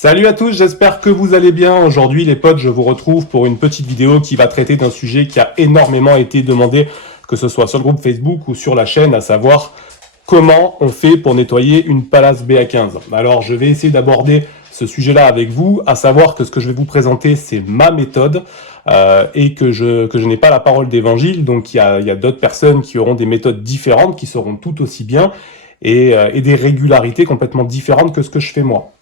Salut à tous, j'espère que vous allez bien. Aujourd'hui les potes, je vous retrouve pour une petite vidéo qui va traiter d'un sujet qui a énormément été demandé, que ce soit sur le groupe Facebook ou sur la chaîne, à savoir comment on fait pour nettoyer une Pallas BA15. Alors je vais essayer d'aborder ce sujet-là avec vous, à savoir que ce que je vais vous présenter, c'est ma méthode et que je n'ai pas la parole d'évangile, donc il y a d'autres personnes qui auront des méthodes différentes, qui seront tout aussi bien, et des régularités complètement différentes que ce que je fais moi.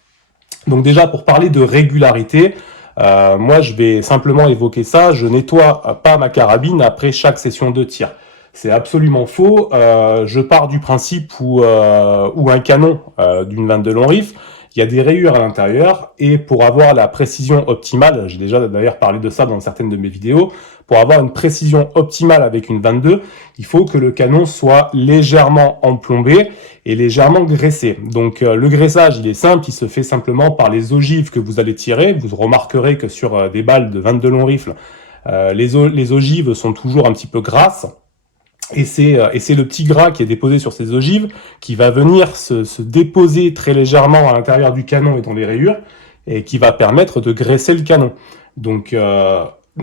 Donc déjà, pour parler de régularité, moi je vais simplement évoquer ça, je nettoie pas ma carabine après chaque session de tir. C'est absolument faux, je pars du principe où un canon d'une 22 long rifle, il y a des rayures à l'intérieur, et pour avoir la précision optimale, j'ai déjà d'ailleurs parlé de ça dans certaines de mes vidéos, pour avoir une précision optimale avec une 22, il faut que le canon soit légèrement emplombé et légèrement graissé. Donc le graissage, il est simple, il se fait simplement par les ogives que vous allez tirer. Vous remarquerez que sur des balles de 22 long rifle, les ogives sont toujours un petit peu grasses. Et c'est le petit gras qui est déposé sur ces ogives qui va venir se déposer très légèrement à l'intérieur du canon et dans les rayures, et qui va permettre de graisser le canon. Donc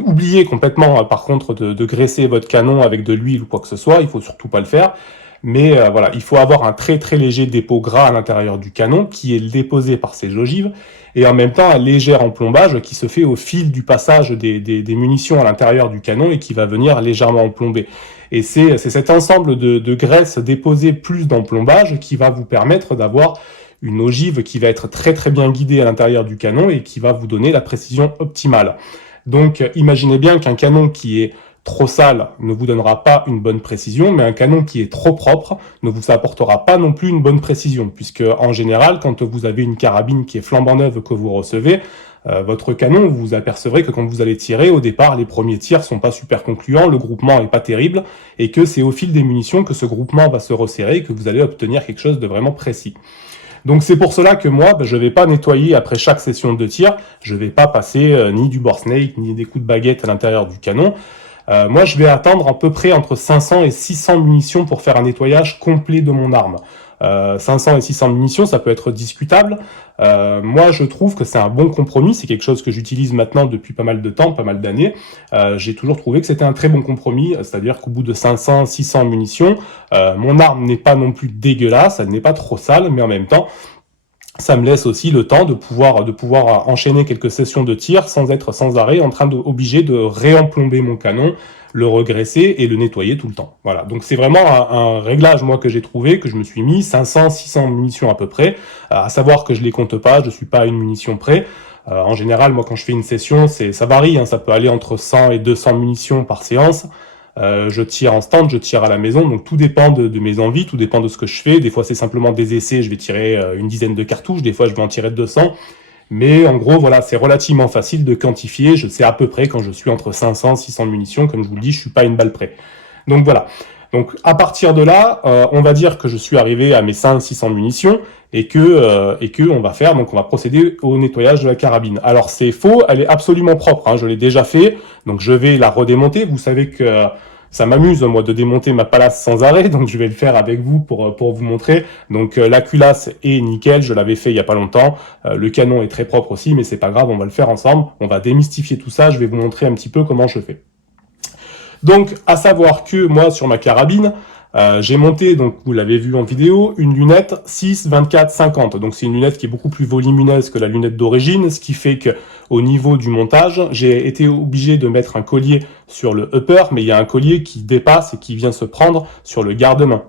oubliez complètement par contre de graisser votre canon avec de l'huile ou quoi que ce soit, il faut surtout pas le faire. Mais voilà, il faut avoir un très très léger dépôt gras à l'intérieur du canon qui est déposé par ces ogives, et en même temps un léger emplombage qui se fait au fil du passage des munitions à l'intérieur du canon et qui va venir légèrement emplomber. Et c'est cet ensemble de graisse déposée plus d'emplombage qui va vous permettre d'avoir une ogive qui va être très très bien guidée à l'intérieur du canon et qui va vous donner la précision optimale. Donc imaginez bien qu'un canon qui est trop sale ne vous donnera pas une bonne précision, mais un canon qui est trop propre ne vous apportera pas non plus une bonne précision, puisque en général, quand vous avez une carabine qui est flambant neuve que vous recevez, votre canon, vous vous apercevrez que quand vous allez tirer, au départ, les premiers tirs sont pas super concluants, le groupement est pas terrible, et que c'est au fil des munitions que ce groupement va se resserrer et que vous allez obtenir quelque chose de vraiment précis. Donc c'est pour cela que moi, je vais pas nettoyer après chaque session de tir, je vais pas passer ni du bore snake, ni des coups de baguette à l'intérieur du canon. Moi, je vais attendre à peu près entre 500 et 600 munitions pour faire un nettoyage complet de mon arme. 500 et 600 munitions, ça peut être discutable. Moi, je trouve que c'est un bon compromis. C'est quelque chose que j'utilise maintenant depuis pas mal de temps, pas mal d'années. J'ai toujours trouvé que c'était un très bon compromis, c'est-à-dire qu'au bout de 500, 600 munitions, mon arme n'est pas non plus dégueulasse, elle n'est pas trop sale, mais en même temps, ça me laisse aussi le temps de pouvoir enchaîner quelques sessions de tir sans être sans arrêt obligé de réemplomber mon canon, le regraisser et le nettoyer tout le temps. Voilà. Donc c'est vraiment un réglage, moi, que j'ai trouvé, que je me suis mis 500, 600 munitions à peu près, à savoir que je les compte pas, je suis pas à une munition près. En général, moi, quand je fais une session, ça varie, hein, ça peut aller entre 100 et 200 munitions par séance. Je tire en stand, je tire à la maison, donc tout dépend de mes envies, tout dépend de ce que je fais. Des fois c'est simplement des essais, je vais tirer une dizaine de cartouches, des fois je vais en tirer 200. Mais en gros, voilà, c'est relativement facile de quantifier. Je sais à peu près quand je suis entre 500 et 600 munitions, comme je vous le dis, je suis pas une balle près. Donc voilà. Donc à partir de là, on va dire que je suis arrivé à mes 500-600 munitions et que on va procéder au nettoyage de la carabine. Alors c'est faux, elle est absolument propre, hein, je l'ai déjà fait, donc je vais la redémonter. Vous savez que ça m'amuse, moi, de démonter ma Pallas sans arrêt, donc je vais le faire avec vous pour vous montrer. Donc la culasse est nickel, je l'avais fait il y a pas longtemps. Le canon est très propre aussi, mais c'est pas grave, on va le faire ensemble. On va démystifier tout ça, je vais vous montrer un petit peu comment je fais. Donc, à savoir que moi, sur ma carabine, j'ai monté, donc vous l'avez vu en vidéo, une lunette 6, 24, 50. Donc c'est une lunette qui est beaucoup plus volumineuse que la lunette d'origine, ce qui fait que au niveau du montage, j'ai été obligé de mettre un collier sur le upper, mais il y a un collier qui dépasse et qui vient se prendre sur le garde-main.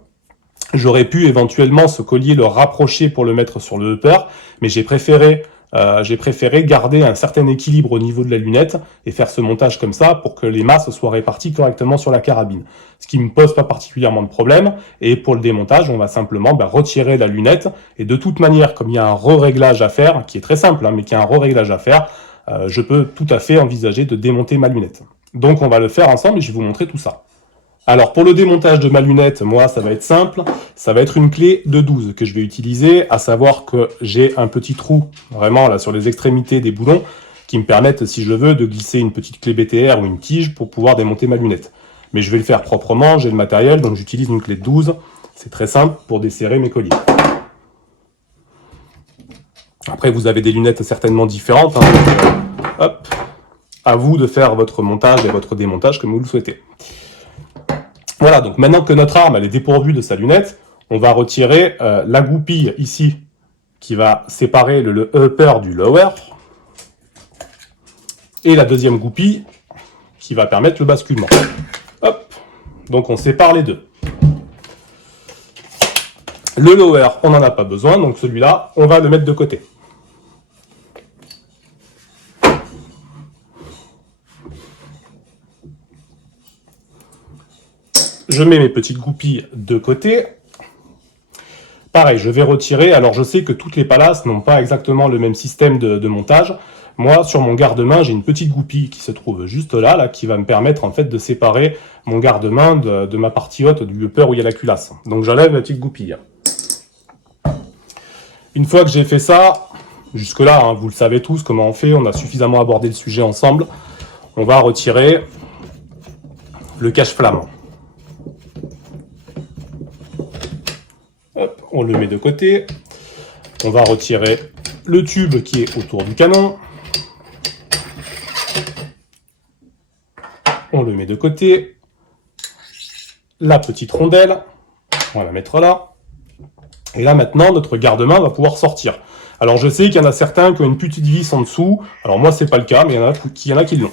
J'aurais pu éventuellement ce collier le rapprocher pour le mettre sur le upper, mais j'ai préféré garder un certain équilibre au niveau de la lunette et faire ce montage comme ça pour que les masses soient réparties correctement sur la carabine. Ce qui ne me pose pas particulièrement de problème. Et pour le démontage, on va simplement retirer la lunette. Et de toute manière, comme il y a un re-réglage à faire, qui est très simple, hein, mais qui a un re-réglage à faire, je peux tout à fait envisager de démonter ma lunette. Donc on va le faire ensemble et je vais vous montrer tout ça. Alors pour le démontage de ma lunette, moi ça va être simple, ça va être une clé de 12 que je vais utiliser, à savoir que j'ai un petit trou vraiment là sur les extrémités des boulons qui me permettent, si je le veux, de glisser une petite clé BTR ou une tige pour pouvoir démonter ma lunette. Mais je vais le faire proprement, j'ai le matériel, donc j'utilise une clé de 12, c'est très simple pour desserrer mes colliers. Après Après, vous avez des lunettes certainement différentes. Hein, donc, hop, à vous de faire votre montage et votre démontage comme vous le souhaitez. Voilà, donc maintenant que notre arme elle est dépourvue de sa lunette, on va retirer la goupille ici qui va séparer le upper du lower et la deuxième goupille qui va permettre le basculement. Hop, donc on sépare les deux. Le lower, on n'en a pas besoin, donc celui-là, on va le mettre de côté. Je mets mes petites goupilles de côté. Pareil, je vais retirer. Alors, je sais que toutes les palaces n'ont pas exactement le même système de montage. Moi, sur mon garde-main, j'ai une petite goupille qui se trouve juste là, qui va me permettre en fait de séparer mon garde-main de ma partie haute du upper où il y a la culasse. Donc, j'enlève la petite goupille. Une fois que j'ai fait ça, jusque-là, hein, vous le savez tous comment on fait. On a suffisamment abordé le sujet ensemble. On va retirer le cache-flamme. Hop, on le met de côté. On va retirer le tube qui est autour du canon. On le met de côté. La petite rondelle, on va la mettre là. Et là maintenant, notre garde-main va pouvoir sortir. Alors je sais qu'il y en a certains qui ont une petite vis en dessous. Alors moi c'est pas le cas, mais il y en a qui l'ont.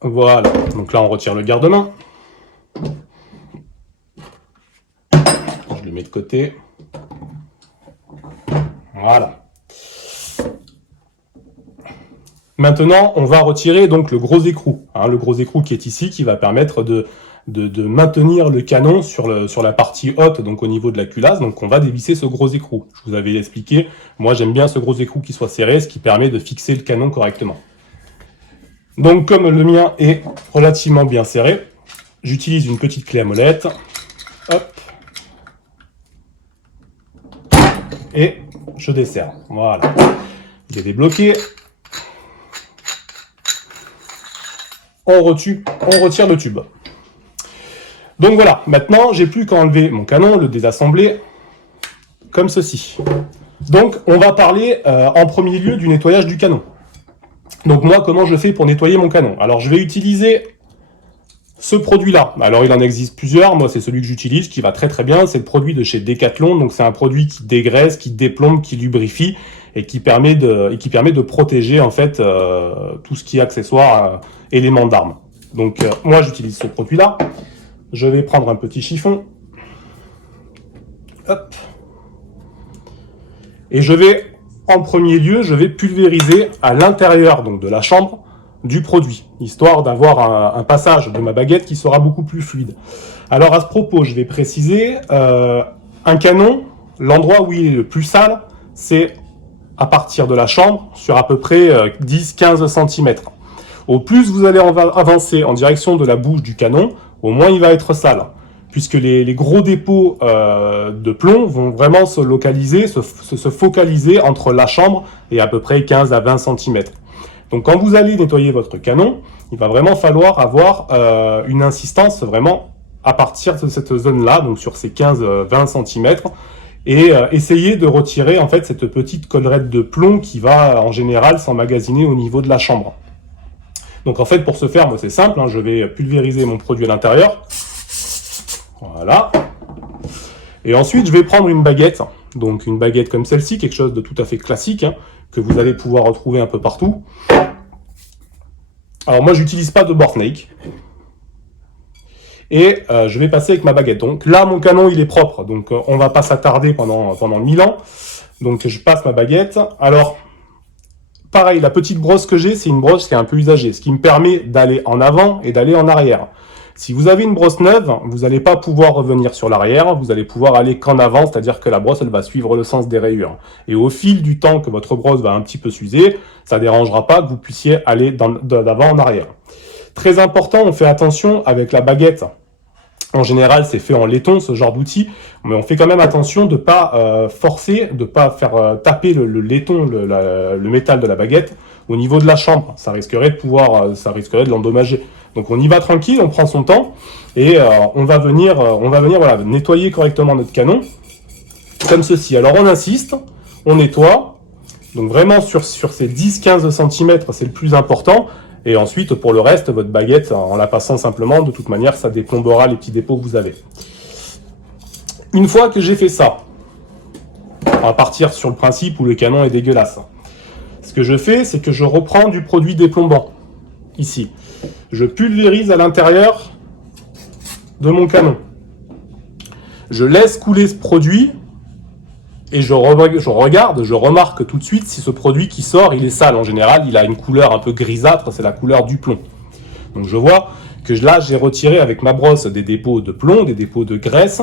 Voilà, donc là on retire le garde-main. Je le mets de côté. Voilà. Maintenant, on va retirer donc le gros écrou. Le gros écrou qui est ici, qui va permettre de maintenir le canon sur la partie haute, donc au niveau de la culasse. Donc on va dévisser ce gros écrou. Je vous avais expliqué, moi j'aime bien ce gros écrou qui soit serré, ce qui permet de fixer le canon correctement. Donc comme le mien est relativement bien serré, j'utilise une petite clé à molette. Hop. Et je desserre. Voilà. Il est débloqué. On retire le tube. Donc voilà, maintenant j'ai plus qu'à enlever mon canon, le désassembler comme ceci. Donc on va parler en premier lieu du nettoyage du canon. Donc moi, comment je fais pour nettoyer mon canon? Alors je vais utiliser ce produit-là. Alors il en existe plusieurs, moi c'est celui que j'utilise, qui va très très bien, c'est le produit de chez Decathlon, donc c'est un produit qui dégraisse, qui déplombe, qui lubrifie, et qui permet de protéger en fait tout ce qui est accessoire, éléments d'armes. Donc moi j'utilise ce produit-là. Je vais prendre un petit chiffon. Hop. Et je vais, en premier lieu, je vais pulvériser à l'intérieur donc de la chambre du produit, histoire d'avoir un passage de ma baguette qui sera beaucoup plus fluide. Alors à ce propos, je vais préciser, un canon, l'endroit où il est le plus sale, c'est à partir de la chambre, sur à peu près 10-15 cm. Au plus vous allez avancer en direction de la bouche du canon, au moins il va être sale, puisque les gros dépôts de plomb vont vraiment se localiser, se focaliser entre la chambre et à peu près 15 à 20 cm. Donc quand vous allez nettoyer votre canon, il va vraiment falloir avoir une insistance vraiment à partir de cette zone-là, donc sur ces 15-20 cm, et essayer de retirer en fait cette petite collerette de plomb qui va en général s'emmagasiner au niveau de la chambre. Donc en fait pour ce faire, moi c'est simple, je vais pulvériser mon produit à l'intérieur. Voilà. Et ensuite je vais prendre une baguette, donc une baguette comme celle-ci, quelque chose de tout à fait classique, que vous allez pouvoir retrouver un peu partout. Alors moi j'utilise pas de board snake. Et je vais passer avec ma baguette. Donc là mon canon il est propre, donc on va pas s'attarder pendant 1000 ans. Donc je passe ma baguette. Alors pareil, la petite brosse que j'ai, c'est une brosse qui est un peu usagée, ce qui me permet d'aller en avant et d'aller en arrière. Si vous avez une brosse neuve, vous n'allez pas pouvoir revenir sur l'arrière, vous allez pouvoir aller qu'en avant, c'est-à-dire que la brosse elle va suivre le sens des rayures. Et au fil du temps que votre brosse va un petit peu s'user, ça ne dérangera pas que vous puissiez aller d'avant en arrière. Très important, on fait attention avec la baguette. En général, c'est fait en laiton, ce genre d'outil, mais on fait quand même attention de ne pas forcer, de ne pas faire taper le laiton, le métal de la baguette au niveau de la chambre. Ça risquerait de l'endommager. Donc on y va tranquille, on prend son temps, et on va venir voilà, nettoyer correctement notre canon, comme ceci. Alors on insiste, on nettoie. Donc vraiment sur ces 10-15 cm, c'est le plus important. Et ensuite, pour le reste, votre baguette, en la passant simplement, de toute manière, ça déplombera les petits dépôts que vous avez. Une fois que j'ai fait ça, on va partir sur le principe où le canon est dégueulasse. Ce que je fais, c'est que je reprends du produit déplombant, ici. Je pulvérise à l'intérieur de mon canon. Je laisse couler ce produit et je remarque tout de suite si ce produit qui sort, il est sale. En général, il a une couleur un peu grisâtre, c'est la couleur du plomb. Donc je vois que là, j'ai retiré avec ma brosse des dépôts de plomb, des dépôts de graisse.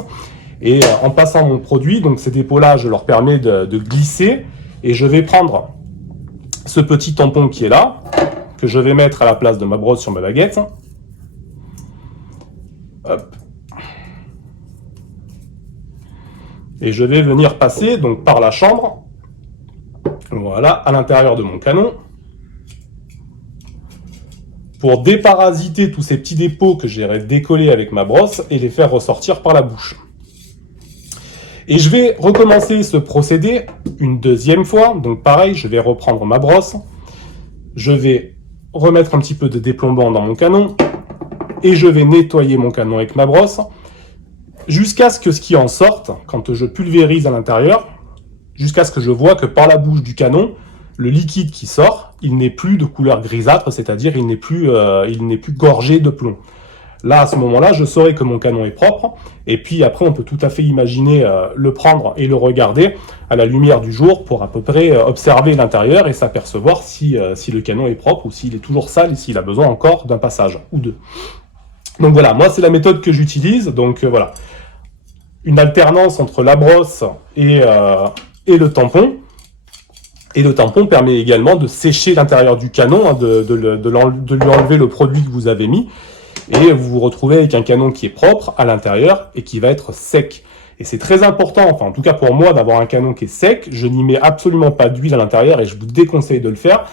Et en passant mon produit, donc ces dépôts-là, je leur permets de glisser. Et je vais prendre ce petit tampon qui est là, que je vais mettre à la place de ma brosse sur ma baguette. Hop. Et je vais venir passer donc par la chambre, voilà, à l'intérieur de mon canon, pour déparasiter tous ces petits dépôts que j'ai décollés avec ma brosse et les faire ressortir par la bouche. Et je vais recommencer ce procédé une deuxième fois, donc pareil, je vais reprendre ma brosse, je vais remettre un petit peu de déplombant dans mon canon, et je vais nettoyer mon canon avec ma brosse, jusqu'à ce que ce qui en sorte, quand je pulvérise à l'intérieur, jusqu'à ce que je vois que par la bouche du canon, le liquide qui sort, il n'est plus de couleur grisâtre, c'est-à-dire il n'est plus gorgé de plomb. Là, à ce moment-là, je saurai que mon canon est propre, et puis après, on peut tout à fait imaginer le prendre et le regarder à la lumière du jour pour à peu près observer l'intérieur et s'apercevoir si le canon est propre ou s'il est toujours sale et s'il a besoin encore d'un passage ou deux. Donc voilà, moi c'est la méthode que j'utilise, donc voilà. Une alternance entre la brosse et le tampon. Et le tampon permet également de sécher l'intérieur du canon, hein, de lui enlever le produit que vous avez mis. Et vous vous retrouvez avec un canon qui est propre à l'intérieur et qui va être sec. Et c'est très important, enfin en tout cas pour moi, d'avoir un canon qui est sec. Je n'y mets absolument pas d'huile à l'intérieur et je vous déconseille de le faire.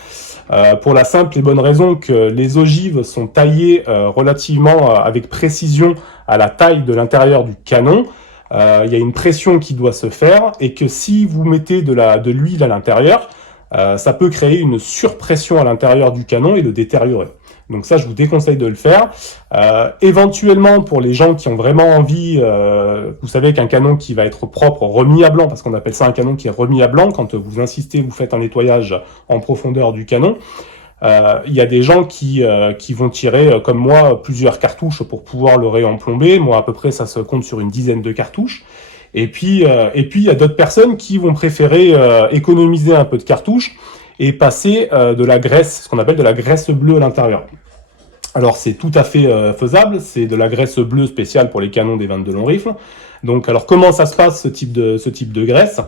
Pour la simple et bonne raison que les ogives sont taillées relativement avec précision à la taille de l'intérieur du canon. Il y a une pression qui doit se faire et que si vous mettez de l'huile à l'intérieur, ça peut créer une surpression à l'intérieur du canon et le détériorer. Donc ça, je vous déconseille de le faire. Éventuellement, pour les gens qui ont vraiment envie, vous savez qu'un canon qui va être propre, remis à blanc, parce qu'on appelle ça un canon qui est remis à blanc, quand vous insistez, vous faites un nettoyage en profondeur du canon. Il y a des gens qui vont tirer, comme moi, plusieurs cartouches pour pouvoir le réemplomber. Moi, à peu près, ça se compte sur une dizaine de cartouches. Et puis, il y a d'autres personnes qui vont préférer économiser un peu de cartouches et passer de la graisse, ce qu'on appelle de la graisse bleue à l'intérieur. Alors, c'est tout à fait faisable. C'est de la graisse bleue spéciale pour les canons des 22 longs rifles. Donc, alors comment ça se passe ce type de graisse?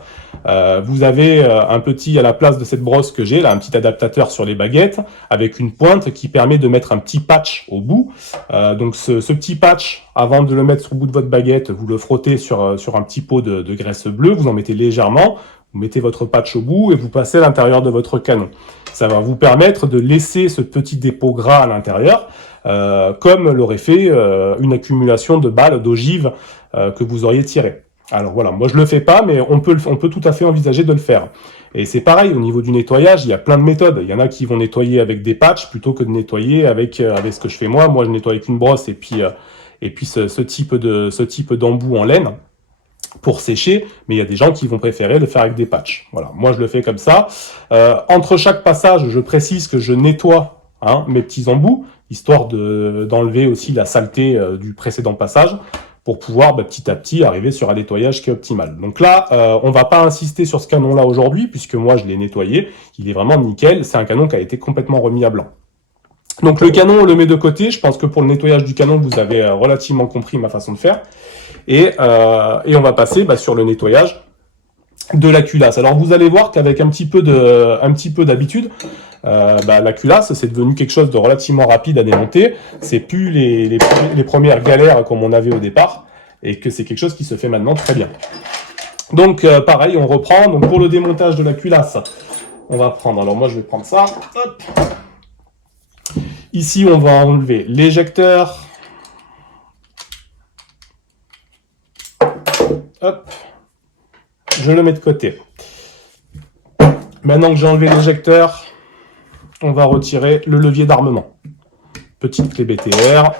Vous avez un petit, à la place de cette brosse que j'ai, là, un petit adaptateur sur les baguettes, avec une pointe qui permet de mettre un petit patch au bout. Donc ce petit patch, avant de le mettre sur le bout de votre baguette, vous le frottez sur un petit pot de graisse bleue, vous en mettez légèrement, vous mettez votre patch au bout et vous passez à l'intérieur de votre canon. Ça va vous permettre de laisser ce petit dépôt gras à l'intérieur, comme l'aurait fait une accumulation de balles d'ogives que vous auriez tirées. Alors voilà, moi je le fais pas, mais on peut tout à fait envisager de le faire. Et c'est pareil, au niveau du nettoyage, il y a plein de méthodes. Il y en a qui vont nettoyer avec des patchs plutôt que de nettoyer avec ce que je fais moi. Moi je nettoie avec une brosse et puis ce type d'embout en laine pour sécher, mais il y a des gens qui vont préférer le faire avec des patchs. Voilà, moi je le fais comme ça. Entre chaque passage, je précise que je nettoie mes petits embouts, histoire d'enlever aussi la saleté du précédent passage, pour pouvoir petit à petit arriver sur un nettoyage qui est optimal. Donc là, on va pas insister sur ce canon-là aujourd'hui, puisque moi je l'ai nettoyé, il est vraiment nickel, c'est un canon qui a été complètement remis à blanc. Donc le canon, on le met de côté, je pense que pour le nettoyage du canon, vous avez relativement compris ma façon de faire. Et on va passer sur le nettoyage de la culasse. Alors vous allez voir qu'avec un petit peu d'habitude, la culasse, c'est devenu quelque chose de relativement rapide à démonter. C'est plus les premières galères comme on avait au départ, et que c'est quelque chose qui se fait maintenant très bien. Donc pareil, on reprend. Donc pour le démontage de la culasse, on va prendre, alors moi je vais prendre ça. Hop. Ici, on va enlever l'éjecteur. Hop. Je le mets de côté. Maintenant que j'ai enlevé l'éjecteur, on va retirer le levier d'armement. Petite clé BTR.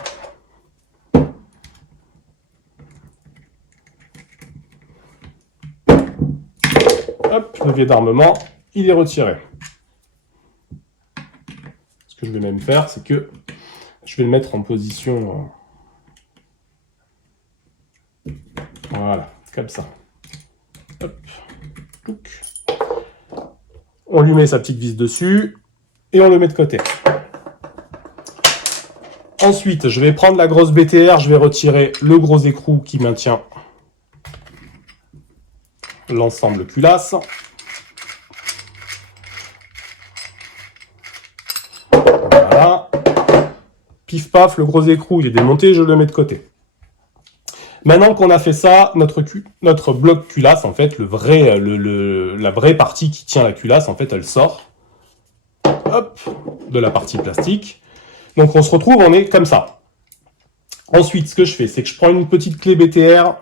Hop, levier d'armement, il est retiré. Ce que je vais même faire, c'est que je vais le mettre en position... Voilà, comme ça. Hop. On lui met sa petite vis dessus et on le met de côté. Ensuite, je vais prendre la grosse BTR, je vais retirer le gros écrou qui maintient l'ensemble culasse. Voilà. Pif paf, le gros écrou il est démonté, je le mets de côté. Maintenant qu'on a fait ça, notre bloc culasse, en fait, la vraie partie qui tient la culasse, en fait, elle sort hop, de la partie plastique. Donc on se retrouve, on est comme ça. Ensuite, ce que je fais, c'est que je prends une petite clé BTR,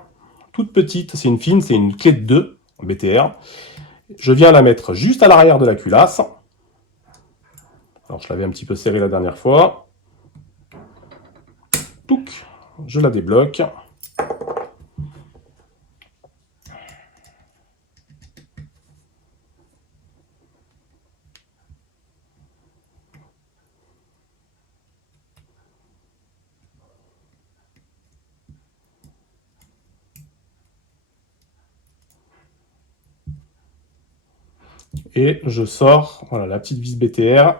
toute petite, c'est une fine, c'est une clé de 2 BTR. Je viens la mettre juste à l'arrière de la culasse. Alors je l'avais un petit peu serré la dernière fois. Touc, je la débloque. Et je sors, voilà, la petite vis BTR,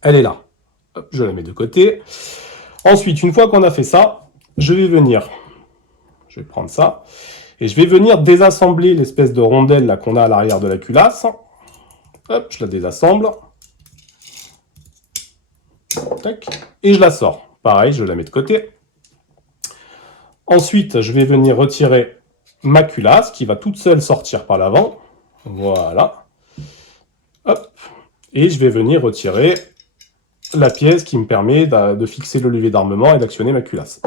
elle est là. Hop, je la mets de côté. Ensuite, une fois qu'on a fait ça, je vais prendre ça, et je vais venir désassembler l'espèce de rondelle là qu'on a à l'arrière de la culasse. Hop, je la désassemble. Tac, et je la sors. Pareil, je la mets de côté. Ensuite, je vais venir retirer ma culasse qui va toute seule sortir par l'avant. Voilà. Hop. Et je vais venir retirer la pièce qui me permet de fixer le levier d'armement et d'actionner ma culasse.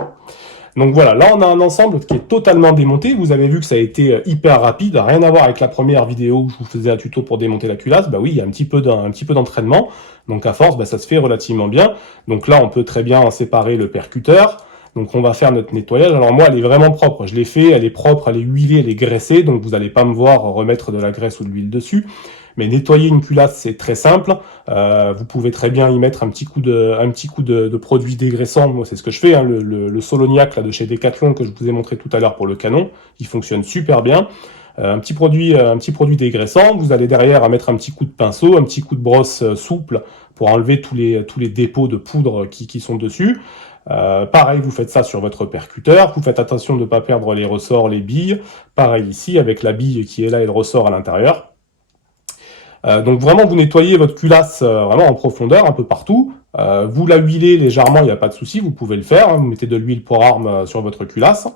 Donc voilà, là on a un ensemble qui est totalement démonté. Vous avez vu que ça a été hyper rapide, rien à voir avec la première vidéo où je vous faisais un tuto pour démonter la culasse. Bah oui, il y a un petit peu d'entraînement, donc à force, ça se fait relativement bien. Donc là, on peut très bien séparer le percuteur. Donc on va faire notre nettoyage. Alors moi, elle est vraiment propre. Je l'ai fait, elle est propre, elle est huilée, elle est graissée. Donc vous n'allez pas me voir remettre de la graisse ou de l'huile dessus. Mais nettoyer une culasse, c'est très simple. Vous pouvez très bien y mettre un petit coup de produit dégraissant. Moi, c'est ce que je fais. Hein, le Soloniac là, de chez Decathlon que je vous ai montré tout à l'heure pour le canon, il fonctionne super bien. Un petit produit dégraissant. Vous allez derrière à mettre un petit coup de pinceau, un petit coup de brosse souple pour enlever tous les dépôts de poudre qui sont dessus. Pareil, vous faites ça sur votre percuteur. Vous faites attention de ne pas perdre les ressorts, les billes. Pareil ici avec la bille qui est là et le ressort à l'intérieur. Donc vraiment, vous nettoyez votre culasse vraiment en profondeur, un peu partout. Vous la huilez légèrement, il n'y a pas de souci, vous pouvez le faire. Hein, vous mettez de l'huile pour arme sur votre culasse.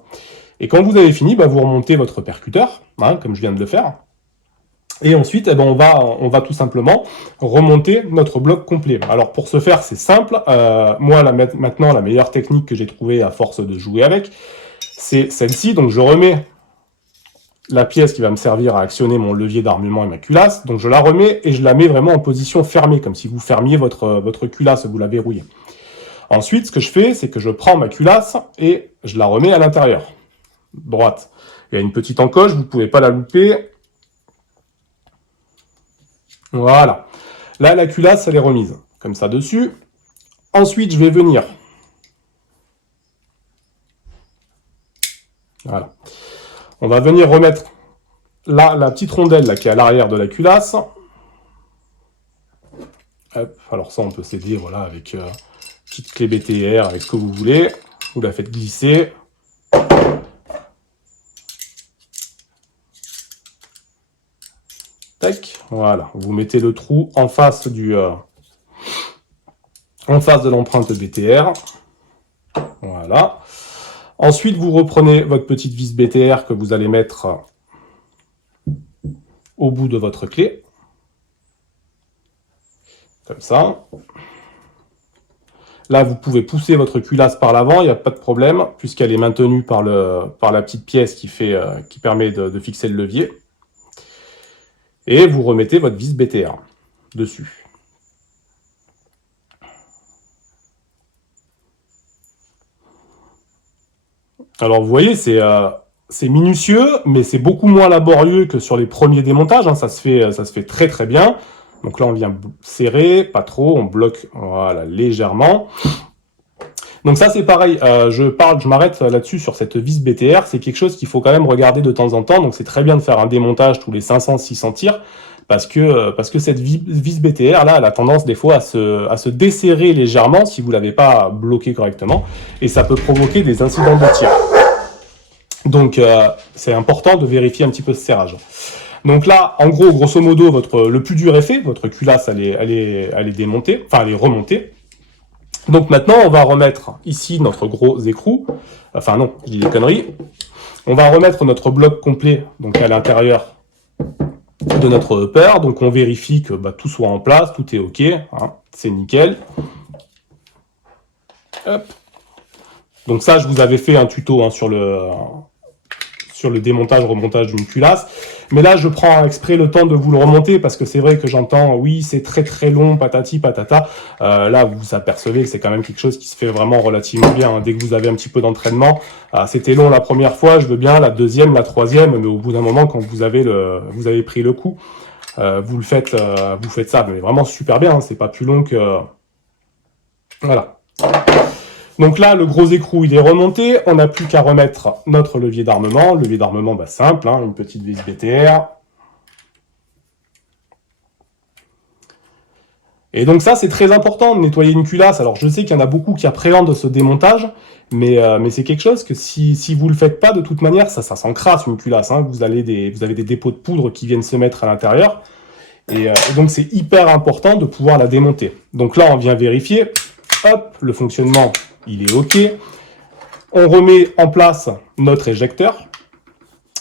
Et quand vous avez fini, vous remontez votre percuteur, hein, comme je viens de le faire. Et ensuite, on va tout simplement remonter notre bloc complet. Alors pour ce faire, c'est simple. Moi, maintenant, la meilleure technique que j'ai trouvée à force de jouer avec, c'est celle-ci. Donc je remets la pièce qui va me servir à actionner mon levier d'armement et ma culasse. Donc je la remets et je la mets vraiment en position fermée, comme si vous fermiez votre culasse, vous la verrouillez. Ensuite, ce que je fais, c'est que je prends ma culasse et je la remets à l'intérieur, droite. Il y a une petite encoche, vous ne pouvez pas la louper. Voilà. Là, la culasse, elle est remise, comme ça, dessus. Ensuite, je vais venir. Voilà. On va venir remettre là, la petite rondelle là, qui est à l'arrière de la culasse. Hop, alors ça, on peut s'aider voilà, avec petite clé BTR, avec ce que vous voulez. Vous la faites glisser. Tac, voilà. Vous mettez le trou en face de l'empreinte BTR. Voilà. Ensuite, vous reprenez votre petite vis BTR que vous allez mettre au bout de votre clé. Comme ça. Là, vous pouvez pousser votre culasse par l'avant, il n'y a pas de problème, puisqu'elle est maintenue par la petite pièce qui permet de fixer le levier. et vous remettez votre vis BTR dessus. Alors vous voyez, c'est minutieux, mais c'est beaucoup moins laborieux que sur les premiers démontages, hein. Ça se fait très très bien. Donc là, on vient serrer, pas trop, on bloque, voilà, légèrement. Donc ça, c'est pareil, je m'arrête là-dessus sur cette vis BTR, c'est quelque chose qu'il faut quand même regarder de temps en temps, donc c'est très bien de faire un démontage tous les 500-600 tirs, parce que cette vis BTR, là, elle a tendance des fois à se desserrer légèrement si vous l'avez pas bloqué correctement, et ça peut provoquer des incidents de tir. Donc c'est important de vérifier un petit peu ce serrage. Donc là, en gros, grosso modo, le plus dur est fait, votre culasse, elle est démontée, enfin elle est remontée. Donc maintenant, on va remettre ici notre gros écrou. Enfin non, je dis des conneries. On va remettre notre bloc complet donc à l'intérieur de notre upper. Donc on vérifie que tout soit en place, tout est OK, hein, c'est nickel. Hop. Donc ça, je vous avais fait un tuto hein, sur le démontage, remontage d'une culasse. Mais là, je prends exprès le temps de vous le remonter parce que c'est vrai que j'entends, oui, c'est très très long, patati patata. Là, vous apercevez que c'est quand même quelque chose qui se fait vraiment relativement bien. Hein. Dès que vous avez un petit peu d'entraînement, c'était long la première fois, je veux bien, la deuxième, la troisième, mais au bout d'un moment, quand vous avez pris le coup, vous faites ça. Mais vraiment super bien, hein. C'est pas plus long que... Voilà. Donc là, le gros écrou, il est remonté. On n'a plus qu'à remettre notre levier d'armement. Levier d'armement, simple, hein, une petite vis BTR. Et donc ça, c'est très important de nettoyer une culasse. Alors je sais qu'il y en a beaucoup qui appréhendent ce démontage, mais c'est quelque chose que si vous le faites pas, de toute manière, ça s'encrasse une culasse. Hein. Vous avez des dépôts de poudre qui viennent se mettre à l'intérieur. Et donc c'est hyper important de pouvoir la démonter. Donc là, on vient vérifier. Hop, le fonctionnement, il est OK. On remet en place notre éjecteur.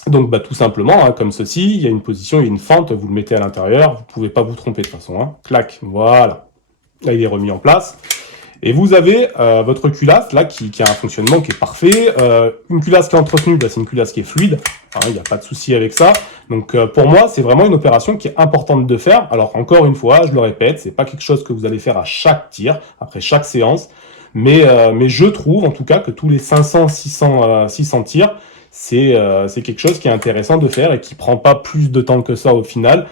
Donc tout simplement, hein, comme ceci, il y a une position, il y a une fente, vous le mettez à l'intérieur, vous ne pouvez pas vous tromper de toute façon. Hein. Clac, voilà. Là, il est remis en place. Et vous avez votre culasse là qui a un fonctionnement qui est parfait. Une culasse qui est entretenue, c'est une culasse qui est fluide. Il n'y a pas de souci avec ça. Donc pour moi, c'est vraiment une opération qui est importante de faire. Alors encore une fois, je le répète, c'est pas quelque chose que vous allez faire à chaque tir, après chaque séance. Mais je trouve en tout cas que tous les 500-600 tirs, c'est quelque chose qui est intéressant de faire et qui prend pas plus de temps que ça au final.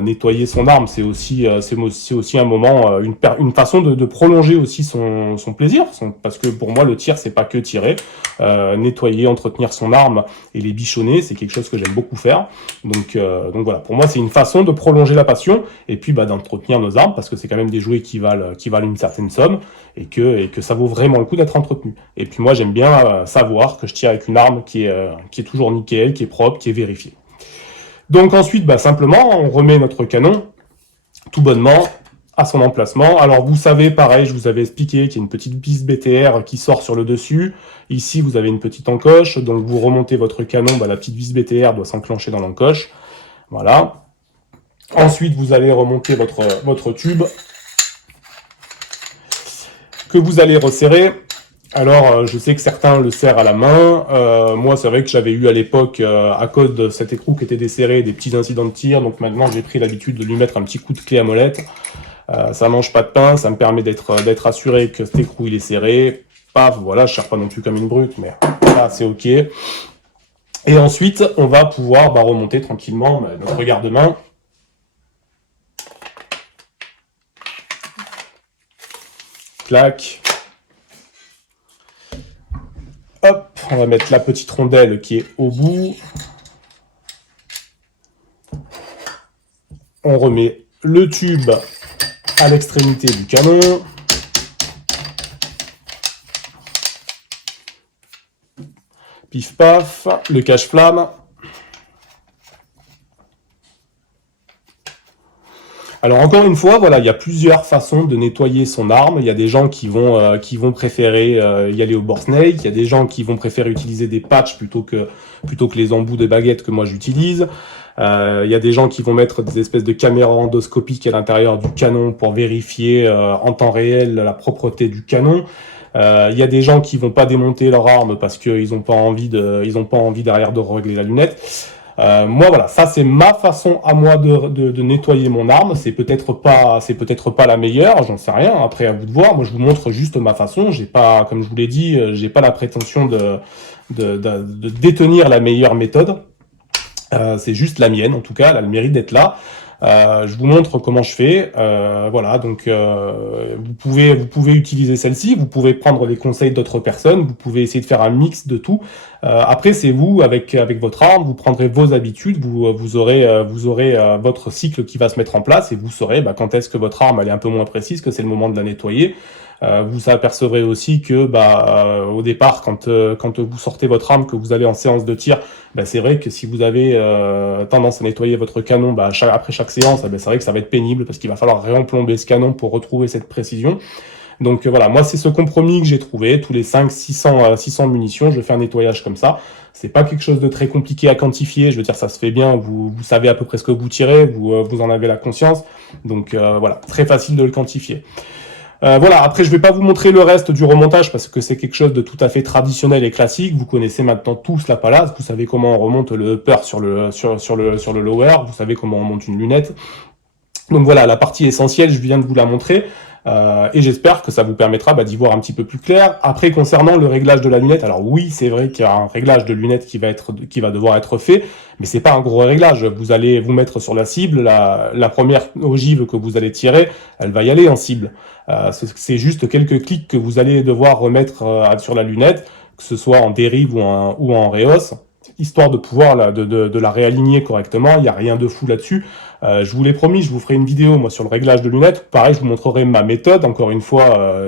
Nettoyer son arme, c'est aussi un moment, une façon de prolonger aussi son plaisir, parce que pour moi le tir c'est pas que tirer, nettoyer, entretenir son arme et les bichonner, c'est quelque chose que j'aime beaucoup faire. Donc voilà, pour moi c'est une façon de prolonger la passion et puis d'entretenir nos armes parce que c'est quand même des jouets qui valent une certaine somme et que ça vaut vraiment le coup d'être entretenu. Et puis moi j'aime bien savoir que je tire avec une arme qui est toujours nickel, qui est propre, qui est vérifiée. Donc ensuite, simplement, on remet notre canon tout bonnement à son emplacement. Alors vous savez, pareil, je vous avais expliqué qu'il y a une petite vis BTR qui sort sur le dessus. Ici, vous avez une petite encoche, donc vous remontez votre canon, la petite vis BTR doit s'enclencher dans l'encoche. Voilà. Ensuite, vous allez remonter votre tube que vous allez resserrer. Alors, je sais que certains le serrent à la main. Moi, c'est vrai que j'avais eu à l'époque, à cause de cet écrou qui était desserré, des petits incidents de tir. Donc maintenant, j'ai pris l'habitude de lui mettre un petit coup de clé à molette. Ça mange pas de pain, ça me permet d'être assuré que cet écrou il est serré. Paf, voilà, je ne serre pas non plus comme une brute, mais là, c'est OK. Et ensuite, on va pouvoir remonter tranquillement notre garde-main. Clac. Hop, on va mettre la petite rondelle qui est au bout. On remet le tube à l'extrémité du canon. Pif paf, le cache-flamme. Alors encore une fois, voilà, il y a plusieurs façons de nettoyer son arme. Il y a des gens qui vont préférer y aller au bore snake. Il y a des gens qui vont préférer utiliser des patchs plutôt que les embouts des baguettes que moi j'utilise. Il y a des gens qui vont mettre des espèces de caméras endoscopiques à l'intérieur du canon pour vérifier en temps réel la propreté du canon. Il y a des gens qui vont pas démonter leur arme parce qu'ils n'ont pas envie derrière de régler la lunette. Moi, voilà, ça c'est ma façon à moi de nettoyer mon arme. C'est peut-être pas la meilleure, j'en sais rien. Après, à vous de voir. Moi, je vous montre juste ma façon. J'ai pas, comme je vous l'ai dit, j'ai pas la prétention de détenir la meilleure méthode. C'est juste la mienne, en tout cas, elle a le mérite d'être là. Je vous montre comment je fais. Voilà, donc vous pouvez utiliser celle-ci, vous pouvez prendre les conseils d'autres personnes, vous pouvez essayer de faire un mix de tout. Après, c'est vous, avec votre arme, vous prendrez vos habitudes, vous aurez votre cycle qui va se mettre en place et vous saurez quand est-ce que votre arme elle est un peu moins précise, que c'est le moment de la nettoyer. Vous apercevrez aussi que au départ, quand vous sortez votre arme, que vous allez en séance de tir, c'est vrai que si vous avez tendance à nettoyer votre canon après chaque séance, c'est vrai que ça va être pénible parce qu'il va falloir réemplomber ce canon pour retrouver cette précision. Donc voilà, moi c'est ce compromis que j'ai trouvé. Tous les 600 munitions, je fais un nettoyage comme ça. C'est pas quelque chose de très compliqué à quantifier. Je veux dire, ça se fait bien. Vous savez à peu près ce que vous tirez. Vous en avez la conscience. Donc voilà, très facile de le quantifier. Voilà, après je vais pas vous montrer le reste du remontage parce que c'est quelque chose de tout à fait traditionnel et classique. Vous connaissez maintenant tous la palace, vous savez comment on remonte le upper sur le lower, vous savez comment on monte une lunette. Donc voilà, la partie essentielle, je viens de vous la montrer. Et j'espère que ça vous permettra d'y voir un petit peu plus clair. Après, concernant le réglage de la lunette, alors oui, c'est vrai qu'il y a un réglage de lunette qui va devoir être fait, mais c'est pas un gros réglage. Vous allez vous mettre sur la cible, la première ogive que vous allez tirer, elle va y aller en cible. C'est juste quelques clics que vous allez devoir remettre sur la lunette, que ce soit en dérive ou en réhausse, histoire de pouvoir de la réaligner correctement. Il n'y a rien de fou là-dessus. Je vous l'ai promis, je vous ferai une vidéo moi sur le réglage de lunettes. Pareil, je vous montrerai ma méthode. Encore une fois,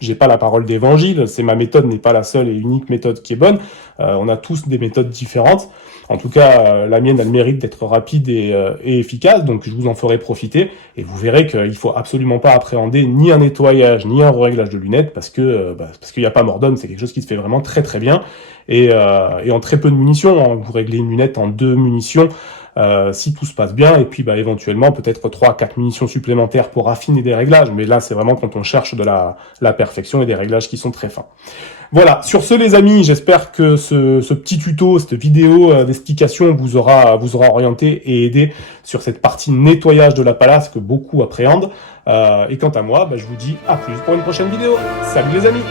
j'ai pas la parole d'évangile. C'est ma méthode n'est pas la seule et unique méthode qui est bonne. On a tous des méthodes différentes. En tout cas, la mienne a le mérite d'être rapide et efficace. Donc, je vous en ferai profiter. Et vous verrez qu'il faut absolument pas appréhender ni un nettoyage ni un réglage de lunettes parce qu'il n'y a pas mort d'homme. C'est quelque chose qui se fait vraiment très très bien et en très peu de munitions. Hein. Vous réglez une lunette en 2 munitions. Si tout se passe bien, et puis éventuellement peut-être 3-4 munitions supplémentaires pour affiner des réglages, mais là c'est vraiment quand on cherche de la perfection et des réglages qui sont très fins. Voilà, sur ce les amis, j'espère que ce petit tuto, cette vidéo d'explication vous aura orienté et aidé sur cette partie nettoyage de la palace que beaucoup appréhendent. Et quant à moi, je vous dis à plus pour une prochaine vidéo. Salut les amis!